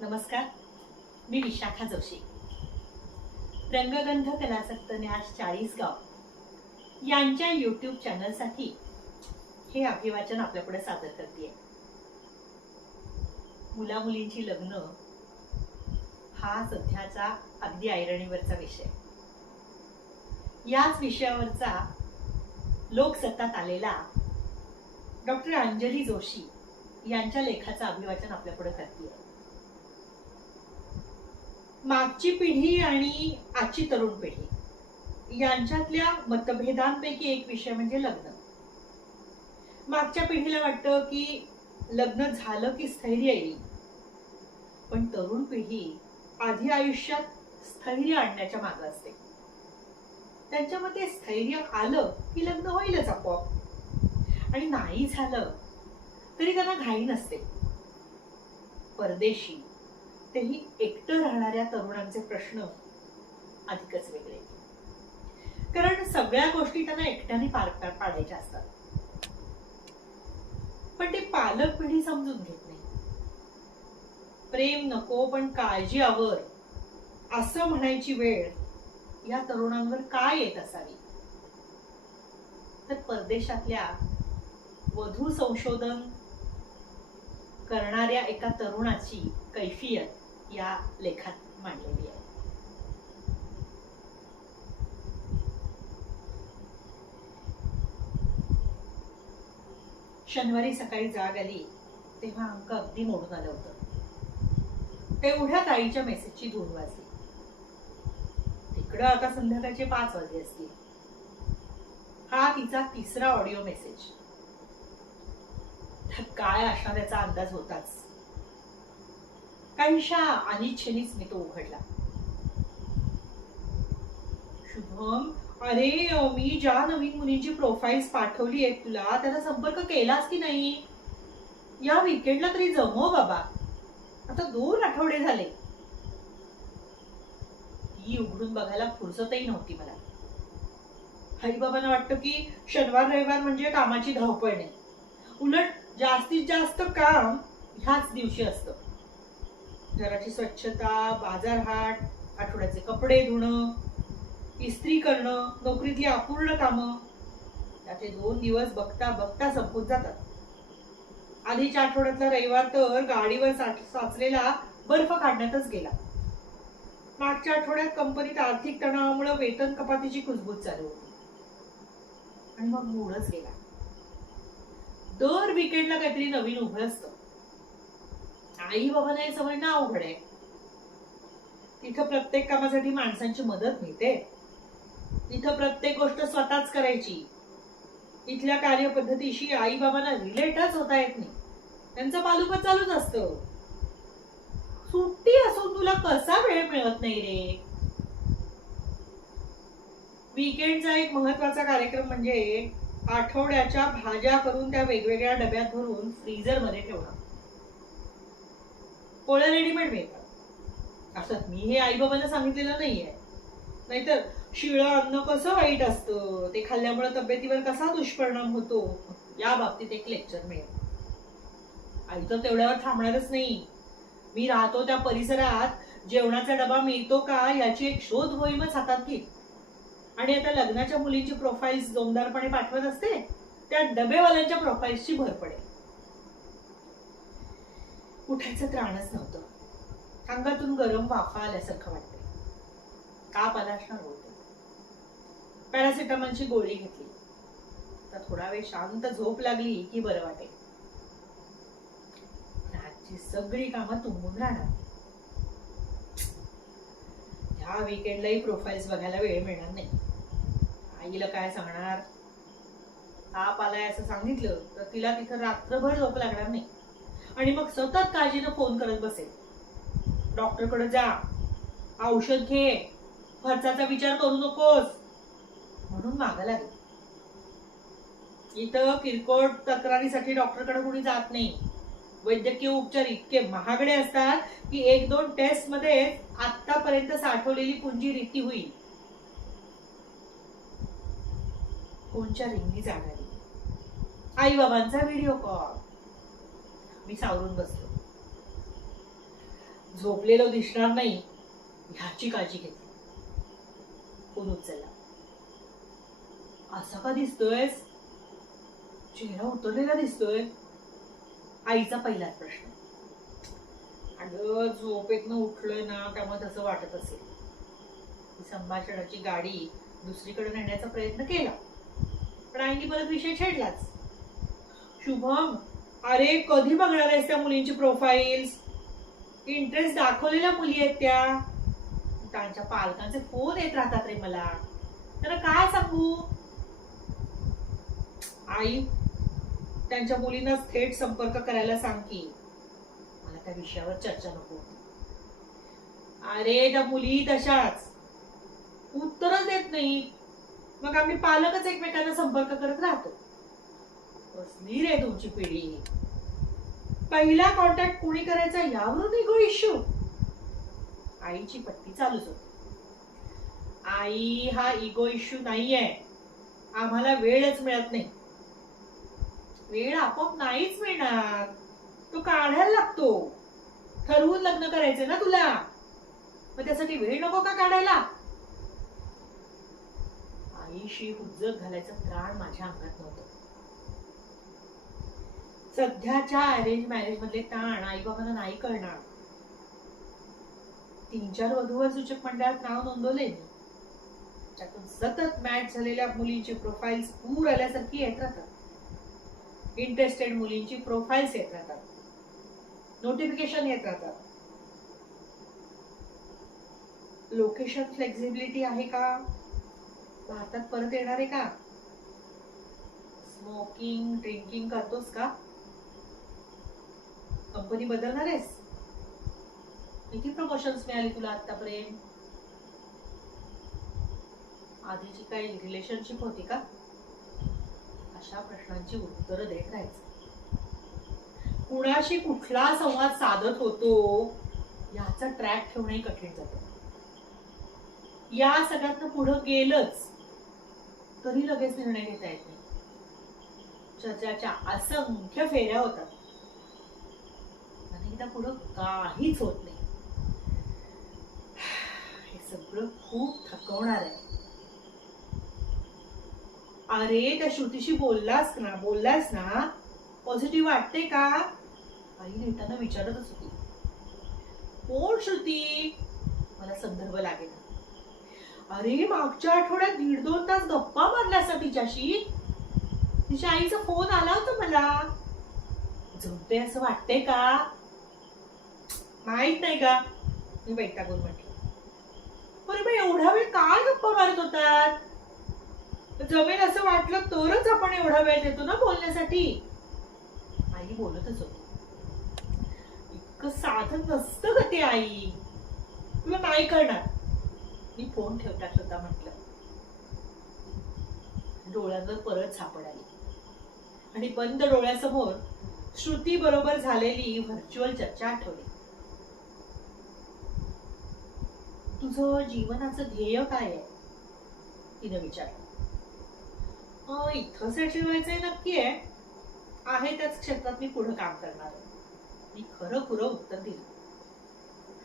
नमस्कार मी विशाखा जोशी. रंगगंध कलासक्त न्यास चाळीसगाव यांच्या युट्यूब चॅनलसाठी हे अभिवाचन आपल्यापुढे सादर करते मुला मुलींची लग्न हा सध्याचा अगदी ऐरणीवरचा विषय. याच विषयावरचा लोकसत्तात आलेला डॉक्टर अंजली जोशी यांच्या लेखाचं अभिवाचन आपल्यापुढे करते मागची पिढी आणि आजची तरुण पिढी. यांच्यातल्या मतभेदांपैकी एक विषय म्हणजे लग्न. मागच्या पिढीला वाटतं की लग्न झालं की स्थैर्य येईल. पण तरुण पिढी आधी आयुष्यात स्थैर्य आणण्याच्या मागे असते. त्यांच्या मते स्थैर्य आलं की लग्न होईलच आपोआप. आणि नाही झालं तरी त्यांना घाई नसते. परदेशी तेही एकटं राहणाऱ्या तरुणांचे प्रश्न अधिकच वेगळे. कारण सगळ्या गोष्टी त्यांना एकट्याने पार पार पाडायच्या असतात. पण ते पालक पिढी समजून घेत नाही. प्रेम नको पण काळजी आवर. असं म्हणायची वेळ या तरुणांवर काय येत असावी? तर परदेशातल्या वधू संशोधन करणाऱ्या एका तरुणाची कैफियत या लेखात मांडलेली आहे. शनिवारी सकाळी जाग आली तेव्हा अंक अगदी मोडून आलं होतं. तेवढ्यात आईच्या मेसेजची धून वाजली. तिकडं आता संध्याकाळचे पाच वाजले असतील. हा तिचा तिसरा ऑडिओ मेसेज काय असणार त्याचा अंदाज होताच. काहीशा अनिच्छेनीच मी तो उघडला. शुभम अरे मी ज्या नवीन मुलींची प्रोफाईल्स पाठवली आहे तुला त्याचा संपर्क केलास की नाही? या विकेंडला तरी जमव बाबा. आता दोन आठवडे झाले. ती उघडून बघायला फुरसतही नव्हती मला. आई बाबांना वाटतं की शनिवार रविवार म्हणजे कामाची धावपळ नाही. उलट जास्तीत जास्त काम ह्याच दिवशी असतं. घराची स्वच्छता बाजारहाट आठवड्याचे कपडे धुणं इस्त्री करणं नोकरीतली अपूर्ण कामं त्याचे दोन दिवस बघता बघता संपून जातात. आधीच्या आठवड्यातला रविवार तर गाडीवर साचलेला बर्फ काढण्यातच गेला. मागच्या आठवड्यात कंपनीत आर्थिक तणावामुळे वेतन कपातीची कुजबूज चालू होती. आणि मग मूळच गेला. दर विकेंडला काहीतरी नवीन उभं असतं. आई बाबांना हे समजणं अवघड आहे तिथं प्रत्येक कामासाठी माणसांची मदत मिळते. इथं प्रत्येक गोष्ट स्वतःच करायची. इथल्या कार्यपद्धतीशी आई बाबांना रिलेटच होता येत नाही. त्यांचं पालुपा चालूच असतं. सुट्टी असून तुला कसा वेळ मिळत नाही रे? वीकेंडचा एक महत्त्वाचा कार्यक्रम म्हणजे आठवड्याच्या भाज्या करून त्या वेगवेगळ्या डब्यात भरून फ्रीझरमध्ये ठेवणं. पोळ्या रेडीमेड मिळतात. असं मी हे आई बाबांना सांगितलेलं नाही आहे नाहीतर शिळं अन्न कसं वाईट असतं? ते खाल्ल्यामुळे तब्येतीवर कसा दुष्परिणाम होतो? या बाबतीत एक लेक्चर मिळेल. आई तर तेवढ्यावर थांबणारच नाही. मी राहतो त्या परिसरात. जेवणाचा डबा मिळतो का? याची एक शोध मोहीमच हातात घेईल. आणि आता लग्नाच्या मुलींची प्रोफाईल्स जोमदारपणे पाठवत असते त्या डबेवाल्यांच्या प्रोफाईल्सची भर पडेल. उठायचं त्राणच नव्हतं. अंगातून गरम वाफा आल्यासारखं वाटते ताप आला असणार होते पॅरासिटामॉलची गोळी घेतली. तर थोडा वेळ शांत झोप लागली की बरं वाटेल. आजची सगळी कामं तुंबून राहणार. ह्या विकेंडलाही प्रोफाईल्स बघायला वेळ मिळणार नाही. आईला काय सांगणार? ताप आलाय असं सांगितलं तर तिला तिथं रात्रभर झोप लागणार नाही. आणि मग सतत काळजीनं फोन करत बसेल. डॉक्टरकडे जा. औषध घे. खर्चाचा विचार करू नकोस. म्हणून मागा लागेल. इथं किरकोळ तक्रारीसाठी डॉक्टरकडे कुणी जात नाही. वैद्यकीय उपचार इतके महागडे असतात की एक दोन टेस्टमध्ये आतापर्यंत साठवलेली पुंजी रीती होईल. फोनच्या रिंगनी जाणारी. आई बाबांचा व्हिडिओ कॉल मी सावरून बसलो. झोपलेलो दिसणार नाही ह्याची काळजी घेतली. फोन उचलला. असा का दिसतोयस? चेहरा उतरलेला दिसतोय. आईचा पहिलाच प्रश्न. अगं झोपेतनं उठलोय ना त्यामुळे तसं वाटत असेल. संभाषणाची गाडी दुसरीकडे नेण्याचा प्रयत्न केला. पण आईने परत विषय छेडलाच. शुभम अरे कधी बघणार आहेस त्या मुलींची प्रोफाईल्स इंटरेस्ट दाखवलेल्या मुली आहेत त्या. त्यांच्या पालकांचे फोन येत राहतात रे मला. तर काय सांगू? आई त्यांच्या मुलींना थेट संपर्क करायला सांग की. मला त्या विषयावर चर्चा नको. अरे त्या मुली तशाच. उत्तरच देत नाही मग आम्ही पालकच एकमेकांना संपर्क करत राहतो. कसली रे तुमची पिढी? पहिला कॉन्टॅक्ट कुणी करायचा यावरून इगो इश्यू आईची पट्टी चालूच होती. आई हा इगो इश्यू नाहीये. आम्हाला वेळच मिळत नाही. वेळ आपोआप नाहीच मिळणार. तो काढायला लागतो. ठरवून लग्न करायचंय ना तुला. मग त्यासाठी वेळ नको का काढायला? काहीशी हुज्जत घालायचं प्राण माझ्या अंगात नव्हतं. सध्याच्या अरेंज मॅरेज मधले ताण आई बाबांना नाही कळणार. तीन चार वधूवर सूचक मंडळात नाव नोंदवले त्यातून सतत मॅच झालेल्या मुलींची प्रोफाईल्स पूर आल्यासारखी येत राहतात. इंटरेस्टेड मुलींची प्रोफाईल्स येत राहतात. नोटिफिकेशन येत राहतात. लोकेशन फ्लेक्झिबिलिटी आहे का? भारतात परत येणार आहे का? स्मोकिंग ड्रिंकिंग करतोस का? कंपनी बदलणार आहेस? किती प्रमोशन्स मिळाली तुला आतापर्यंत आधीची काही रिलेशनशिप होती का? अशा प्रश्नांची उत्तरं देत राहायचं. कुणाशी कुठला संवाद साधत होतो याचा ट्रॅक ठेवणंही कठीण जातं. या सगळ्यातनं पुढं गेलंच. तरी लगेच निर्णय घेता येत नाही. चर्चाच्या असंख्य फेऱ्या होतात. अनेकदा पुढं काहीच होत नाही. हे सगळं खूप थकवणार आहे. अरे त्या श्रुतीशी बोललास ना बोललास ना? पॉझिटिव्ह वाटते का? आई नेताना विचारतच होती. कोण श्रुती? मला संदर्भ लागेल अरे मागच्या आठवड्यात दीड दोन तास गप्पा मारल्यास तिच्याशी? तिच्या आईचा फोन आला होता मला. जमते असं वाटतंय का? माहीत नाही का मी करून म्हटलं. अरे मग एवढा वेळ काय गप्पा मारत होतात? जमेल असं वाटलं तरच आपण एवढा वेळ देतो ना बोलण्यासाठी? आई बोलतच होती. इतकं साधन नसतं का ते आई. तुला नाही करणार मी फोन ठेवता ठेवता म्हटलं. डोळ्यावर परत झापड आली. आणि बंद डोळ्यासमोर श्रुती बरोबर झालेली व्हर्च्युअल चर्चा आठवली. तुझं जीवनाचं ध्येय काय आहे? तिनं विचारलं. इथं सेटल व्हायचंय नक्की आहे. आहे त्याच क्षेत्रात मी पुढे काम करणार आहे. मी खरं खुरं उत्तर दिलं.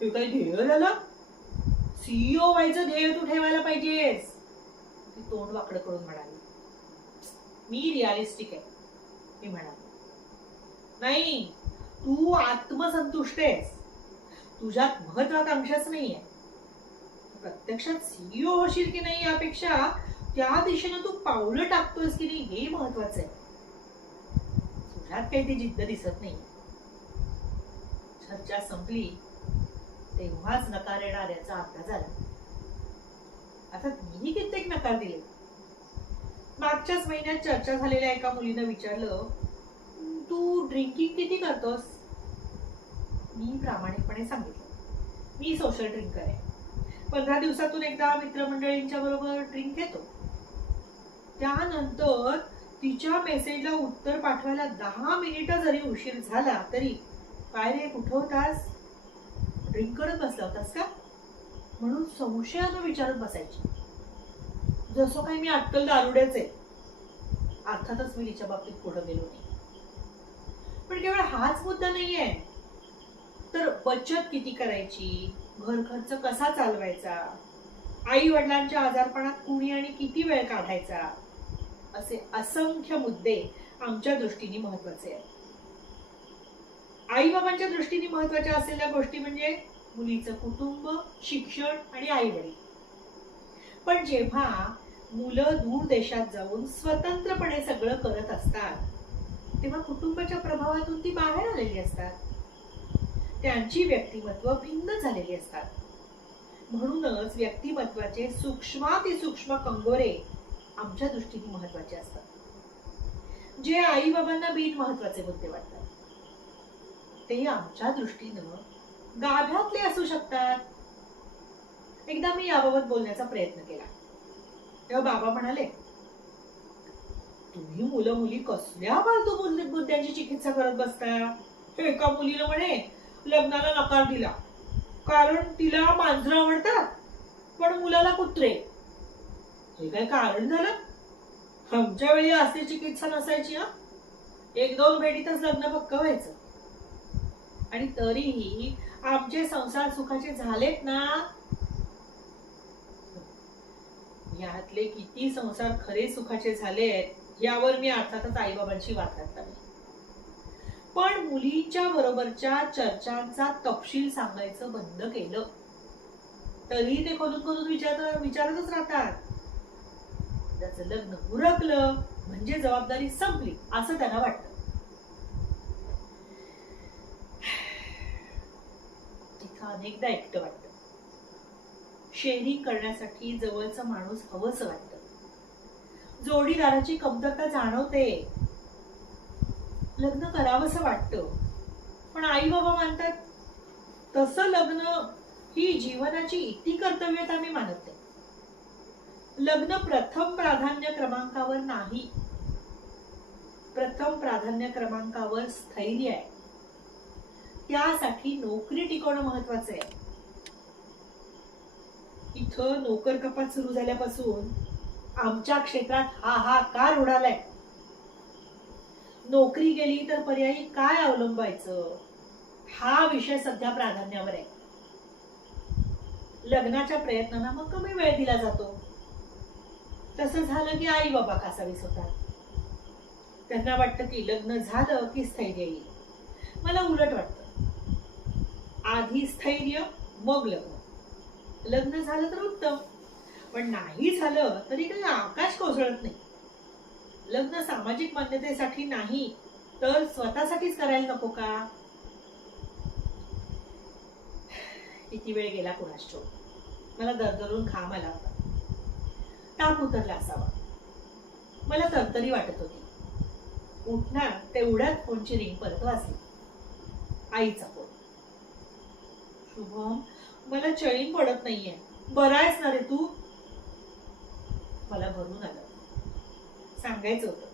हे काही ध्येय झालं? सीईओ व्हायचं ध्येय तू ठेवायला पाहिजेस. ती तोंड वाकडं करून म्हणाली. मी रिअलिस्टिक आहे मी म्हणाले. नाही तू आत्मसंतुष्ट आहेस. तुझ्यात महत्वाकांक्षाच नाहीये. प्रत्यक्षात सीईओ होशील की नाही यापेक्षा त्या दिशेनं तू पावलं टाकतोयस की नाही हे महत्वाचं आहे. तुझ्यात काही ती जिद्द दिसत नाही चर्चा संपली तेव्हाच नकार येणार याचा अर्थ झाला. आता मीही कित्येक नकार दिले. मागच्याच महिन्यात चर्चा झालेल्या एका मुलीनं विचारलं तू ड्रिंकिंग किती करतोस? मी प्रामाणिकपणे सांगितलं मी सोशल ड्रिंकर आहे. पंधरा दिवसातून एकदा मित्रमंडळींच्या बरोबर ड्रिंक घेतो. त्यानंतर तिच्या मेसेजला उत्तर पाठवायला दहा मिनिटं जरी उशीर झाला तरी काय रे कुठं होतास? ड्रिंक करत बसला होतास का? म्हणून संशयानं विचारत बसायची. जसं काही मी अट्टल दारुड्याच आहे. अर्थातच मी तिच्या बाबतीत पुढे गेलो नाही. पण केवळ हाच मुद्दा नाही आहे तर बचत किती करायची? घर खर्च कसा चालवायचा? आई वडिलांच्या आजारपणात कुणी आणि किती वेळ काढायचा? असे असंख्य मुद्दे आमच्या दृष्टीने महत्त्वाचे आहेत. आईबाबांच्या दृष्टीने महत्त्वाच्या असलेल्या गोष्टी म्हणजे मुलीचं कुटुंब शिक्षण आणि आई वडील पण जेव्हा मुलं दूर देशात जाऊन स्वतंत्रपणे सगळं करत असतात तेव्हा कुटुंबाच्या प्रभावातून ती बाहेर आलेली असतात. त्यांची व्यक्तिमत्व भिन्न झालेली असतात. म्हणूनच व्यक्तिमत्वाचे सूक्ष्मातिसूक्ष्म कंगोरे आमच्या दृष्टीने महत्त्वाचे असतात. जे आई बाबांना बिन महत्त्वाचे मुद्दे वाटतात. ते आमच्या दृष्टीनं गाभ्यातले असू शकतात. एकदा मी याबाबत बोलण्याचा प्रयत्न केला. तेव्हा बाबा म्हणाले तुम्ही मुलं मुली कसल्या फालतू मुद्दे- मुद्द्यांची चिकित्सा करत बसता? एका मुलीनं म्हणे लग्नाला नकार दिला. कारण तिला मांजरं आवडतात पण मुलाला कुत्रे. हे काय कारण झालं? आमच्या वेळी असे चिकित्सा नसायची हा? एक दोन भेटीतच लग्न पक्क व्हायचं. आणि तरीही आमचे संसार सुखाचे झालेत ना यातले किती संसार खरे सुखाचे झालेत यावर मी अर्थातच आईबाबांची वाद करताना पण मुलीच्या बरोबरच्या चर्चांचा तपशील सांगायचं बंद केलं. तरी ते खोलून खोलून विचार विचारतच राहतात. त्याचं लग्न उरकलं म्हणजे जबाबदारी संपली असं त्यांना वाटतं. तिथं अनेकदा एकटं वाटतं. शेअरिंग करण्यासाठी जवळचा माणूस हवंच वाटतं. जोडीदाराची कमतरता जाणवते. लग्न करावंसं वाटतं. पण आई बाबा मानतात तसं लग्न ही जीवनाची इतकी कर्तव्यता मी मानत नाही. लग्न प्रथम प्राधान्य क्रमांकावर नाही. प्रथम प्राधान्य क्रमांकावर स्थैर्य आहे. त्यासाठी नोकरी टिकवणं महत्वाचं आहे. इथं नोकर कपात सुरू झाल्यापासून आमच्या क्षेत्रात हा हा कार उडालाय. नोकरी गेली तर पर्यायी काय अवलंबायचं? हा विषय सध्या प्राधान्यावर आहे. लग्नाच्या प्रयत्नांना मग कमी वेळ दिला जातो. तसं झालं की आई बाबा कासावीस होतात. त्यांना वाटतं की लग्न झालं की स्थैर्य येईल. मला उलट वाटतं. आधी स्थैर्य मग लग्न. लग्न झालं तर उत्तम. पण नाही झालं तरी काही आकाश कोसळत नाही. लग्न सामाजिक मान्यतेसाठी नाही तर स्वतःसाठीच करायला नको का? किती वेळ गेला कुणास मला दरदरून घाम आला होता. ताप उतरला असावा. मला तरतरी वाटत होती. उठणार तेवढ्यात फोनची रिंग परत वाजली. आईचा. शुभम मला चैन पडत नाहीये. बरा आहेस ना रे तू? मला भरून आलं. सांगायचं होतं.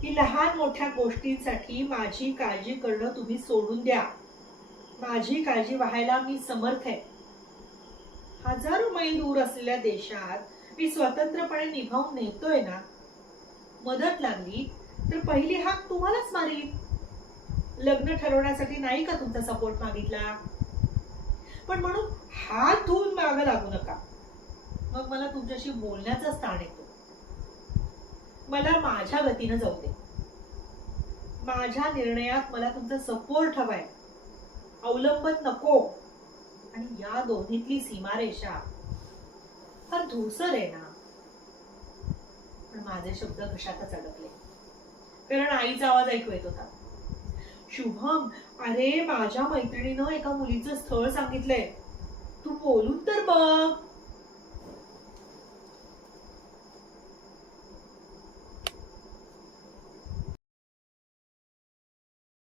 की लहान मोठ्या गोष्टींसाठी माझी काळजी करणं तुम्ही सोडून द्या. माझी काळजी व्हायला मी समर्थ आहे. हजारो मैल दूर असलेल्या देशात मी स्वतंत्रपणे निभावून नेतोय ना? मदत लागली तर पहिली हाक तुम्हालाच मारील. लग्न ठरवण्यासाठी नाही का तुमचा सपोर्ट मागितला? पण म्हणून हात धुवून मागं लागू नका. मग मला तुमच्याशी बोलण्याचा स्थान येतो. मला माझ्या गतीनं जाऊ दे. माझ्या निर्णयात मला तुमचा सपोर्ट हवाय. अवलंबत नको. आणि या दोन्हीतली सीमारेषा फार धुसर आहे ना. पण माझे शब्द घशातच अडकले. कारण आईचा आवाज ऐकू येत होता. शुभम अरे माझ्या मैत्रिणीनं एका मुलीचं स्थळ सांगितलंय. तू बोलून तर बघ.